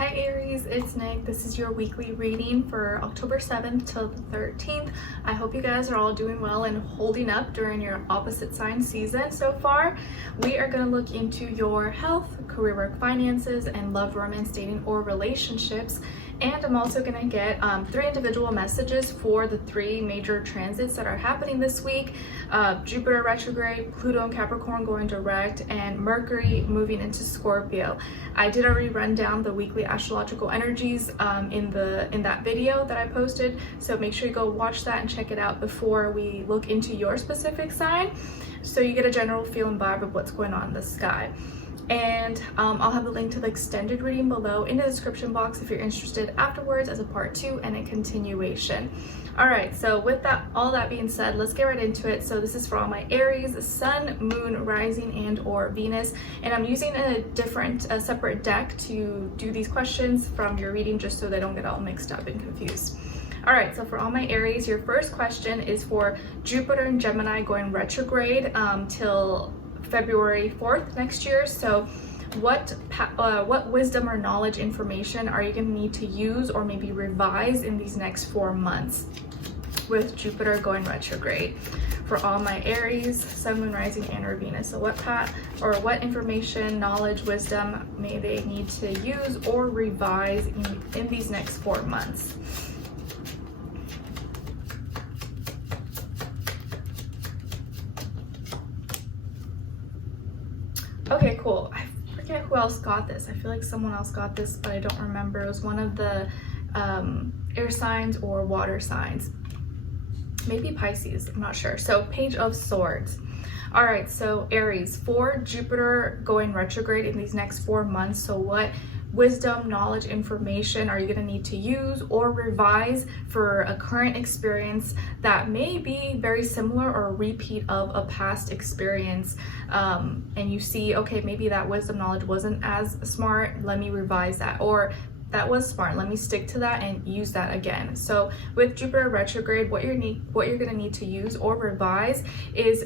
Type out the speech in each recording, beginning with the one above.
Hi Aries, it's Nick. This is your weekly reading for October 7th till the 13th. I hope you guys are all doing well and holding up during your opposite sign season so far. We are going to look into your health, career, work, finances, and love, romance, dating, or relationships. And I'm also going to get 3 individual messages for the 3 major transits that are happening this week. Jupiter retrograde, Pluto in Capricorn going direct, and Mercury moving into Scorpio. I did already run down the weekly astrological energies in that video that I posted, so make sure you go watch that and check it out before we look into your specific sign, so you get a general feel and vibe of what's going on in the sky. And I'll have a link to the extended reading below in the description box if you're interested afterwards as a part 2 and a continuation. All right, so with all that being said, let's get right into it. So this is for all my Aries, Sun, Moon, Rising, and or Venus. And I'm using a separate deck to do these questions from your reading just so they don't get all mixed up and confused. All right, so for all my Aries, your first question is for Jupiter and Gemini going retrograde till February 4th next year. So what wisdom or knowledge information are you going to need to use or maybe revise in these next 4 months with Jupiter going retrograde? For all my Aries, Sun, Moon, Rising, and or Venus. So what information, knowledge, wisdom may they need to use or revise in these next 4 months? Okay, cool. I forget who else got this. I feel like someone else got this, but I don't remember. It was one of the air signs or water signs. Maybe Pisces, I'm not sure. So Page of Swords. All right, so Aries, for Jupiter going retrograde in these next 4 months, so what wisdom, knowledge, information are you going to need to use or revise for a current experience that may be very similar or a repeat of a past experience, and you see, okay, maybe that wisdom, knowledge wasn't as smart, let me revise that, or that was smart, let me stick to that and use that again. So with Jupiter retrograde, what you're going to need to use or revise is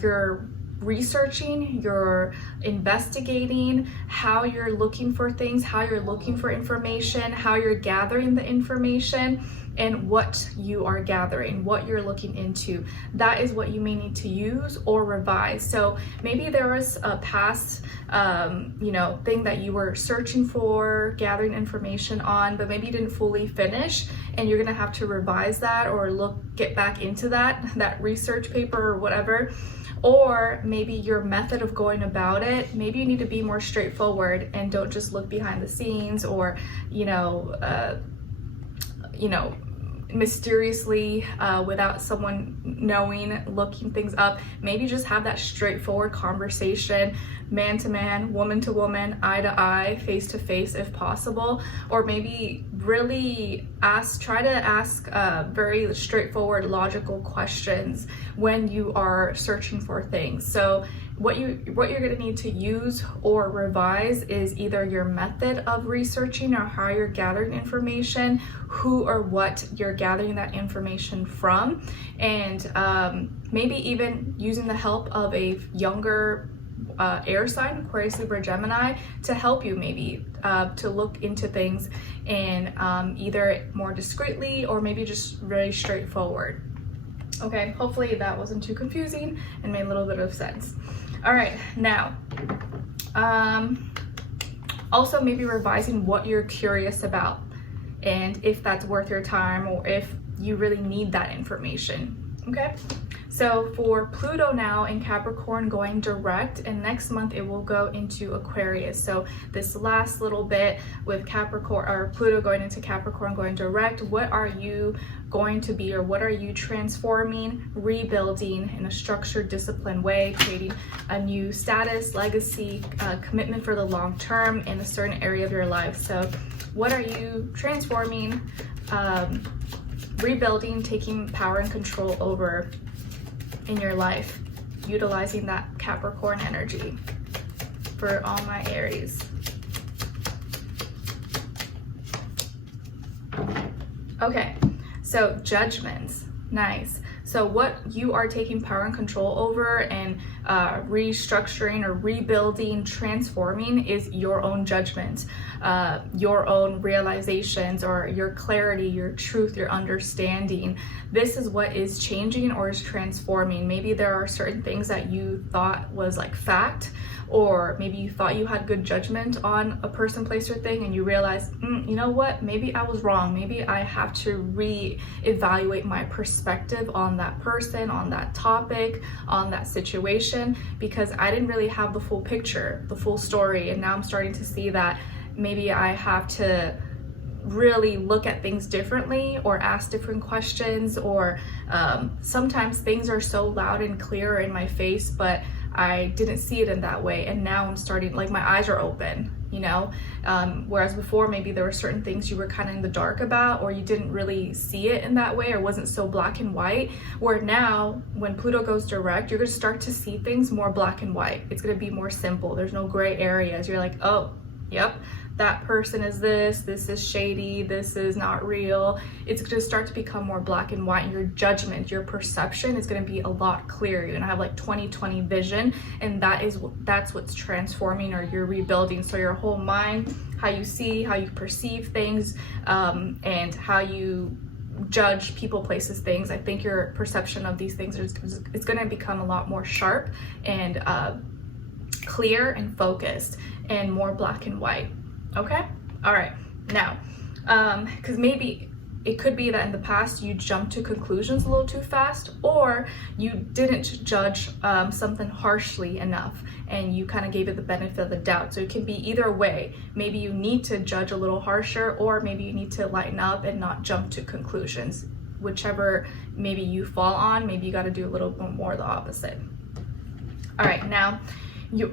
your researching, you're investigating, how you're looking for things, how you're looking for information, how you're gathering the information, and what you are gathering, what you're looking into. That is what you may need to use or revise. So maybe there was a past thing that you were searching for, gathering information on, but maybe you didn't fully finish, and you're gonna have to revise that or get back into that research paper or whatever. Or maybe your method of going about it, maybe you need to be more straightforward and don't just look behind the scenes or mysteriously without someone knowing, looking things up. Maybe just have that straightforward conversation, man to man, woman to woman, eye to eye, face to face if possible. Or maybe really try to ask very straightforward, logical questions when you are searching for things. So what you're going to need to use or revise is either your method of researching or how you're gathering information, who or what you're gathering that information from, and maybe even using the help of a younger air sign, Aquarius, Libra, Gemini, to help you maybe to look into things in either more discreetly or maybe just very straightforward. Okay, hopefully that wasn't too confusing and made a little bit of sense. All right, now also maybe revising what you're curious about and if that's worth your time or if you really need that information. Okay, so for Pluto now in Capricorn going direct, and next month it will go into Aquarius. So this last little bit with Capricorn or Pluto going into Capricorn going direct, what are you going to be, or what are you transforming, rebuilding in a structured, disciplined way, creating a new status, legacy, commitment for the long term in a certain area of your life. So what are you transforming, rebuilding, taking power and control over in your life, utilizing that Capricorn energy for all my Aries. Okay, so judgments, nice. So what you are taking power and control over and restructuring or rebuilding, transforming is your own judgment. your own realizations or your clarity, your truth, your understanding. This is what is changing or is transforming. Maybe there are certain things that you thought was like fact, or maybe you thought you had good judgment on a person, place, or thing, and you realize, you know what, maybe I was wrong. Maybe I have to re-evaluate my perspective on that person, on that topic, on that situation, because I didn't really have the full picture, the full story. And now I'm starting to see that maybe I have to really look at things differently or ask different questions, or sometimes things are so loud and clear in my face, but I didn't see it in that way, and now I'm starting, like, my eyes are open, you know? Whereas before, maybe there were certain things you were kind of in the dark about, or you didn't really see it in that way, or wasn't so black and white, where now when Pluto goes direct, you're going to start to see things more black and white. It's going to be more simple. There's no gray areas. You're like, oh, yep, that person is this is shady, this is not real. It's going to start to become more black and white, and your judgment, your perception is going to be a lot clearer. You're going to have like 20/20 vision, and that's what's transforming, or you're rebuilding. So your whole mind, how you see, how you perceive things, and how you judge people, places, things. I think your perception of these things is going to become a lot more sharp and clear and focused and more black and white. Okay? All right. Now, because maybe it could be that in the past you jumped to conclusions a little too fast, or you didn't judge something harshly enough, and you kind of gave it the benefit of the doubt. So it can be either way. Maybe you need to judge a little harsher, or maybe you need to lighten up and not jump to conclusions. Whichever maybe you fall on, maybe you got to do a little bit more the opposite. All right. Now,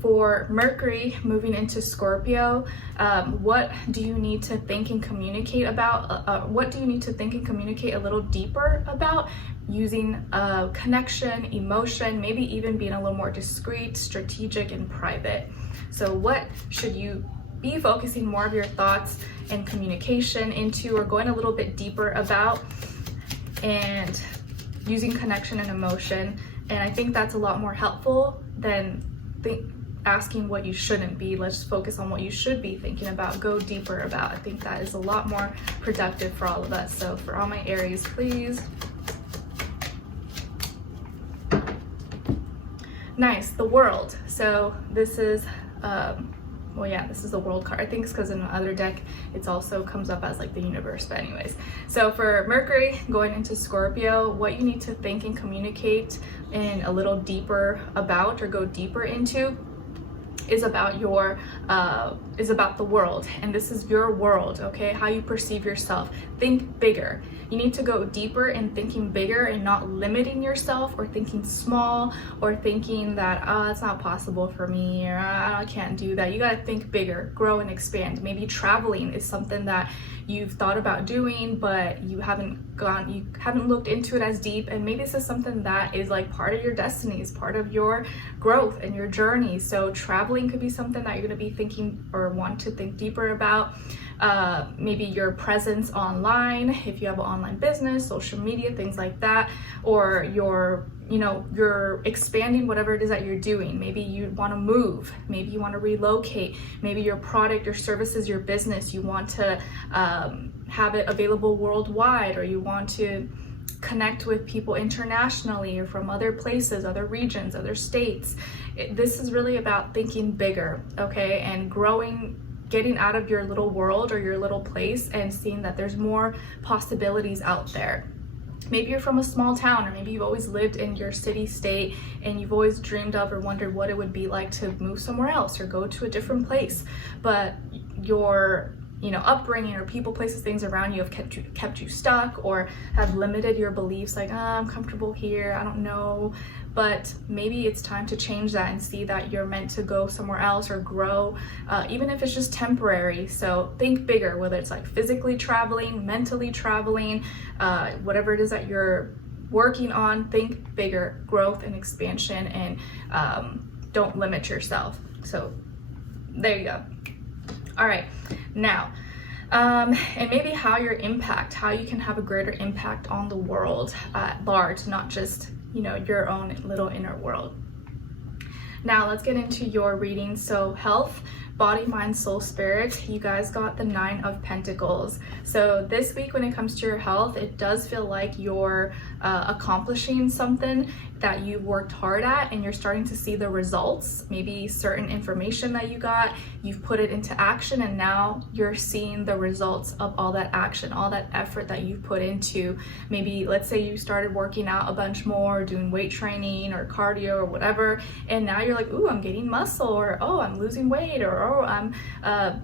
for Mercury moving into Scorpio, what do you need to think and communicate about? What do you need to think and communicate a little deeper about, using connection, emotion, maybe even being a little more discreet, strategic, and private? So what should you be focusing more of your thoughts and communication into, or going a little bit deeper about, and using connection and emotion? And I think that's a lot more helpful than asking what you shouldn't be. Let's focus on what you should be thinking about, go deeper about. I think that is a lot more productive for all of us. So for all my Aries, please. Nice, the World. So this is well, yeah, this is the World card. I think it's because in the other deck it also comes up as like the universe, but anyways. So for Mercury going into Scorpio, what you need to think and communicate in a little deeper about, or go deeper into, is about the world. And this is your world, okay? How you perceive yourself. Think bigger. You need to go deeper in thinking bigger and not limiting yourself, or thinking small, or thinking that, oh, it's not possible for me, or I can't do that. You got to think bigger, grow and expand. Maybe traveling is something that you've thought about doing, but you haven't looked into it as deep, and maybe this is something that is like part of your destiny, is part of your growth and your journey. So traveling could be something that you're going to be thinking or want to think deeper about. Maybe your presence online, if you have an online business, social media, things like that, or you're expanding whatever it is that you're doing. Maybe you want to move, maybe you want to relocate, maybe your product, your services, your business, you want to have it available worldwide, or you want to connect with people internationally or from other places, other regions, other states. This is really about thinking bigger, okay, and growing, getting out of your little world or your little place, and seeing that there's more possibilities out there. Maybe you're from a small town, or maybe you've always lived in your city, state, and you've always dreamed of or wondered what it would be like to move somewhere else or go to a different place. But your upbringing or people, places, things around you have kept you stuck, or have limited your beliefs, like, I'm comfortable here, I don't know. But maybe it's time to change that and see that you're meant to go somewhere else or grow, even if it's just temporary. So think bigger, whether it's like physically traveling, mentally traveling, whatever it is that you're working on. Think bigger, growth and expansion, and don't limit yourself. So there you go. All right, now, and maybe how you can have a greater impact on the world at large, not just, your own little inner world. Now let's get into your reading. So health, body, mind, soul, spirit, you guys got the 9 of Pentacles. So this week when it comes to your health, it does feel like you're accomplishing something that you worked hard at, and you're starting to see the results. Maybe certain information that you got, you've put it into action, and now you're seeing the results of all that action, all that effort that you've put into. Maybe let's say you started working out a bunch more, doing weight training or cardio or whatever, and now you're like, ooh, I'm getting muscle, or oh, I'm losing weight, or oh, I'm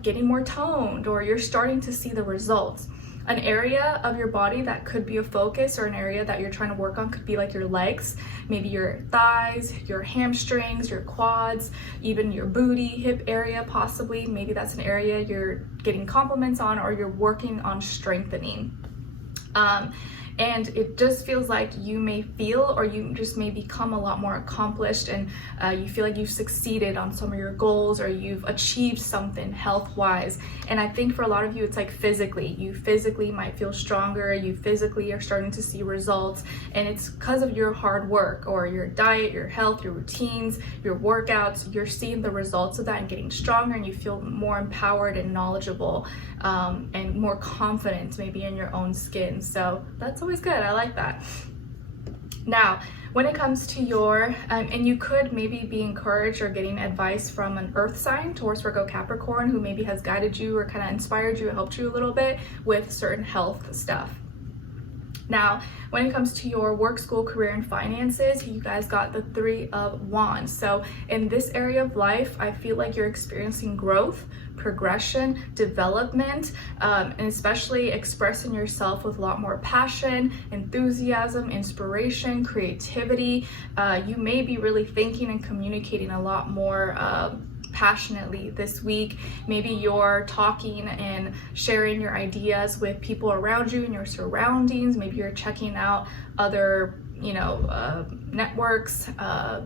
getting more toned, or you're starting to see the results. An area of your body that could be a focus, or an area that you're trying to work on, could be like your legs, maybe your thighs, your hamstrings, your quads, even your booty, hip area possibly. Maybe that's an area you're getting compliments on, or you're working on strengthening. And it just feels like you may feel, or you just may become a lot more accomplished, and you feel like you've succeeded on some of your goals, or you've achieved something health-wise. And I think for a lot of you, it's like physically. You physically might feel stronger, you physically are starting to see results, and it's because of your hard work, or your diet, your health, your routines, your workouts. You're seeing the results of that and getting stronger, and you feel more empowered and knowledgeable, and more confident maybe in your own skin. So that's always good. I like that. Now, when it comes to your, and you could maybe be encouraged or getting advice from an earth sign, Taurus, Virgo, Capricorn, who maybe has guided you or kind of inspired you, helped you a little bit with certain health stuff. Now, when it comes to your work, school, career, and finances, you guys got the 3 of Wands. So in this area of life, I feel like you're experiencing growth, progression, development, and especially expressing yourself with a lot more passion, enthusiasm, inspiration, creativity. You may be really thinking and communicating a lot more passionately this week. Maybe you're talking and sharing your ideas with people around you and your surroundings. Maybe you're checking out other networks,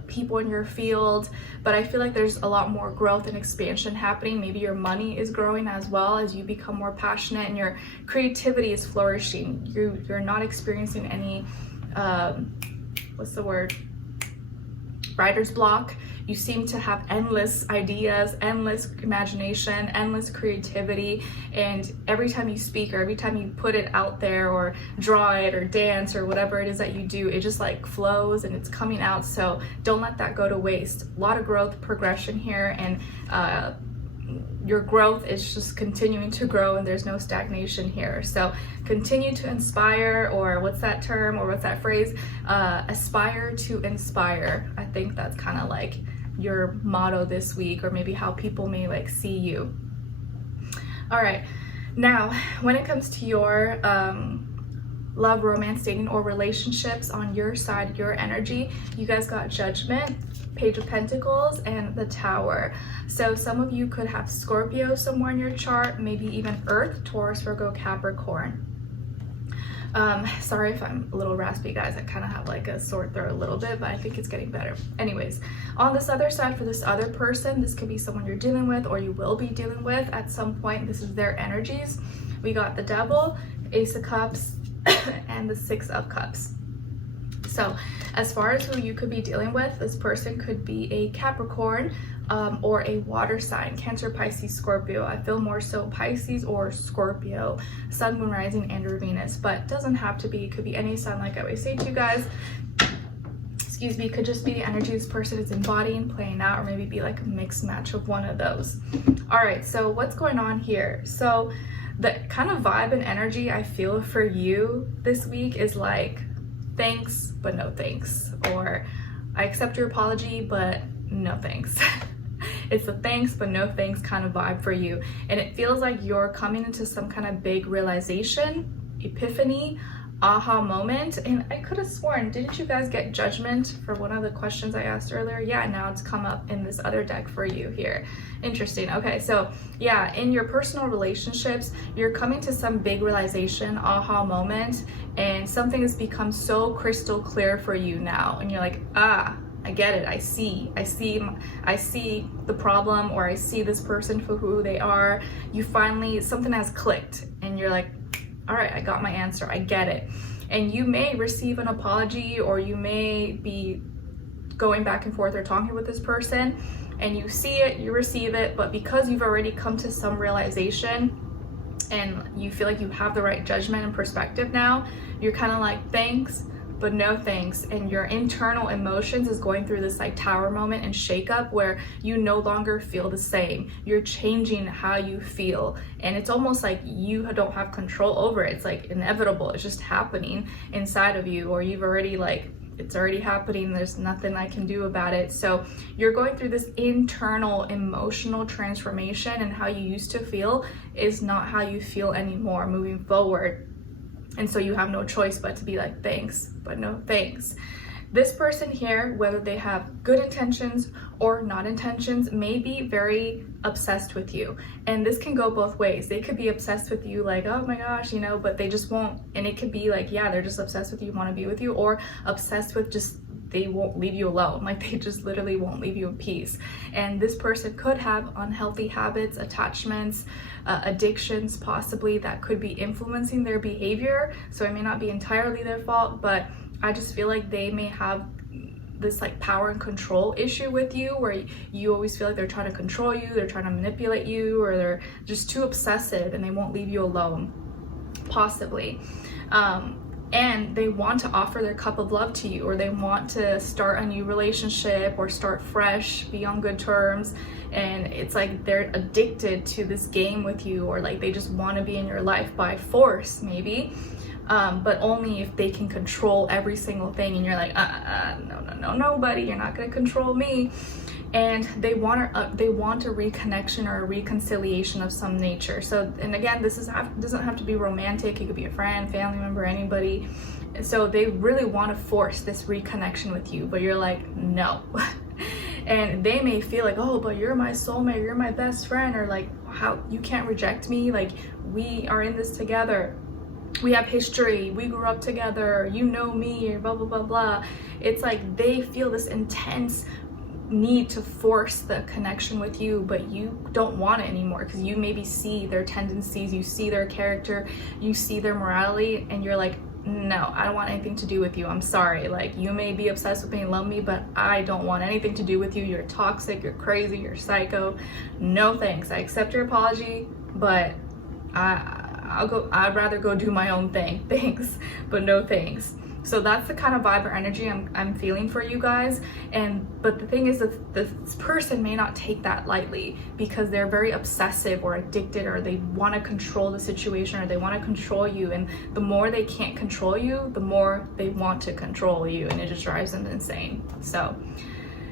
people in your field. But I feel like there's a lot more growth and expansion happening. Maybe your money is growing as well as you become more passionate, and your creativity is flourishing. You're not experiencing any writer's block. You seem to have endless ideas, endless imagination, endless creativity, and every time you speak, or every time you put it out there, or draw it, or dance, or whatever it is that you do, it just like flows and it's coming out. So don't let that go to waste. A lot of growth, progression here, and your growth is just continuing to grow, and there's no stagnation here. So continue to inspire, or what's that term, or what's that phrase? Aspire to inspire. I think that's kind of like your motto this week, or maybe how people may like see you. All right, now when it comes to your love, romance, dating, or relationships, on your side, your energy, you guys got Judgment, Page of Pentacles, and the Tower. So some of you could have Scorpio somewhere in your chart, maybe even Earth, Taurus, Virgo, Capricorn. Sorry if I'm a little raspy, guys. I kind of have like a sore throat a little bit, but I think it's getting better. Anyways, on this other side, for this other person, this could be someone you're dealing with, or you will be dealing with at some point. This is their energies. We got the Devil, Ace of Cups, and the 6 of Cups. So as far as who you could be dealing with, this person could be a Capricorn, or a water sign, Cancer, Pisces, Scorpio. I feel more so Pisces or Scorpio, Sun, Moon, Rising, and or Venus, but doesn't have to be. It could be any sign, like I always say to you guys. Excuse me, could just be the energy this person is embodying, playing out, or maybe be like a mixed match of one of those. All right, so what's going on here? So the kind of vibe and energy I feel for you this week is like, thanks, but no thanks, or I accept your apology, but no thanks. It's a thanks but no thanks kind of vibe for you, and it feels like you're coming into some kind of big realization, epiphany, aha moment. And I could have sworn, didn't you guys get Judgment for one of the questions I asked earlier? Yeah, now it's come up in this other deck for you here. Interesting. Okay, so yeah, in your personal relationships, you're coming to some big realization, aha moment, and something has become so crystal clear for you now, and you're like, I get it. I see the problem, or I see this person for who they are. You finally, something has clicked, and you're like, all right, I got my answer. I get it. And you may receive an apology, or you may be going back and forth or talking with this person, and you see it, you receive it, but because you've already come to some realization and you feel like you have the right judgment and perspective now, you're kind of like, thanks, but no thanks. And your internal emotions is going through this like tower moment and shakeup where you no longer feel the same. You're changing how you feel, and it's almost like you don't have control over it. It's like inevitable. It's just happening inside of you, or you've already like, it's already happening. There's nothing I can do about it. So you're going through this internal emotional transformation, and how you used to feel is not how you feel anymore moving forward. And so you have no choice but to be like, thanks, but no thanks. This person here, whether they have good intentions or not intentions, may be very obsessed with you. And this can go both ways. They could be obsessed with you like, oh my gosh, you know, but they just won't. And it could be like, yeah, they're just obsessed with you, want to be with you, or obsessed with just, they won't leave you alone. Like they just literally won't leave you in peace. And this person could have unhealthy habits, attachments, addictions possibly, that could be influencing their behavior. So it may not be entirely their fault, but I just feel like they may have this like power and control issue with you, where you always feel like they're trying to control you, they're trying to manipulate you, or they're just too obsessive and they won't leave you alone, possibly. And they want to offer their cup of love to you, or they want to start a new relationship or start fresh, be on good terms. And it's like they're addicted to this game with you, or like they just want to be in your life by force, maybe. But only if they can control every single thing, and you're like, no, buddy, you're not gonna control me. And they want a reconnection or a reconciliation of some nature. So, and again, doesn't have to be romantic. It could be a friend, family member, anybody. So they really want to force this reconnection with you, but you're like, no. And they may feel like, oh, but you're my soulmate, you're my best friend, or like, how you can't reject me, like we are in this together, we have history, we grew up together, you know me, or blah blah blah blah. It's like they feel this intense need to force the connection with you, but you don't want it anymore, because you maybe see their tendencies, you see their character, you see their morality, and you're like, no, I don't want anything to do with you. I'm sorry. Like, you may be obsessed with me and love me, but I don't want anything to do with you. You're toxic, you're crazy, you're psycho. No thanks. I accept your apology, but I'd rather go do my own thing. Thanks, but no thanks. So that's the kind of vibe or energy I'm feeling for you guys. But the thing is that this person may not take that lightly, because they're very obsessive or addicted, or they want to control the situation, or they want to control you. And the more they can't control you, the more they want to control you, and it just drives them insane. So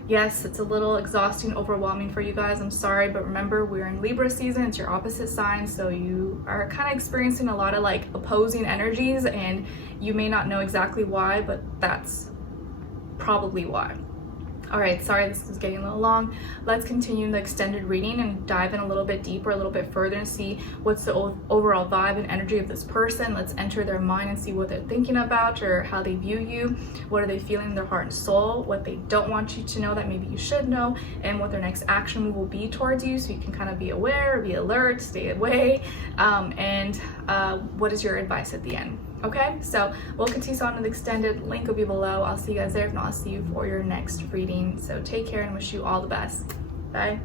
yes, it's a little exhausting, overwhelming for you guys. I'm sorry, but remember, we're in Libra season. It's your opposite sign, so you are kind of experiencing a lot of like opposing energies, and you may not know exactly why, but that's probably why. All right, sorry, this is getting a little long. Let's continue the extended reading and dive in a little bit deeper, a little bit further, and see what's the overall vibe and energy of this person. Let's enter their mind and see what they're thinking about, or how they view you. What are they feeling in their heart and soul? What they don't want you to know that maybe you should know, and what their next action move will be towards you, so you can kind of be aware, be alert, stay away, and what is your advice at the end? Okay, so we'll continue on to the extended. Link will be below. I'll see you guys there. If not, I'll see you for your next reading. So take care and wish you all the best. Bye.